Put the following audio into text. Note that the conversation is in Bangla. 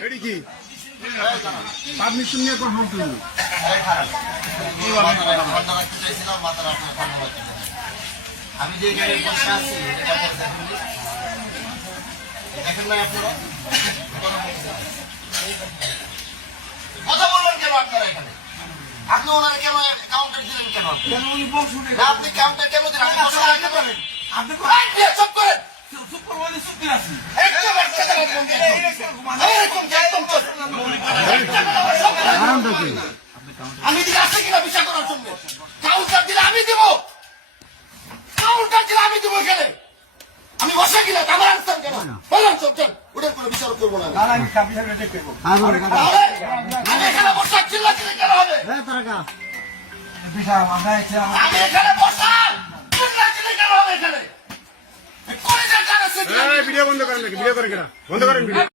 এডি কি পারমিশন নিয়ে কোন ফোন তুমি আমি যে গাড়ির বসে আছি দেখেন না আপনারা কথা বলবেন কেন আপনারা এখানে আপনি ওনার কেন কাউন্টার দিলেন কেন আপনি কাউন্টার কেন দিলেন আপনি বসে রাখতে পারেন আপনি চুপ করেন চুপ করবো শুনে আছি একদম আমি দিকে আসে কিনা বিচার করার জন্য কাউন্টার দিলে আমি দিব কাউন্টার দিলে আমি দিব এখানে আমি বসে কিনা আমার আনসার কেন বললাম চল চল ওটার কোনো বিচার করবো না আমি এখানে বসা চিল্লা চিল্লি কেন হবে আমি এখানে বসা চিল্লা চিল্লি কেন হবে এখানে ভিডিও বন্ধ করেন ভিডিও করে বন্ধ করেন ভিডিও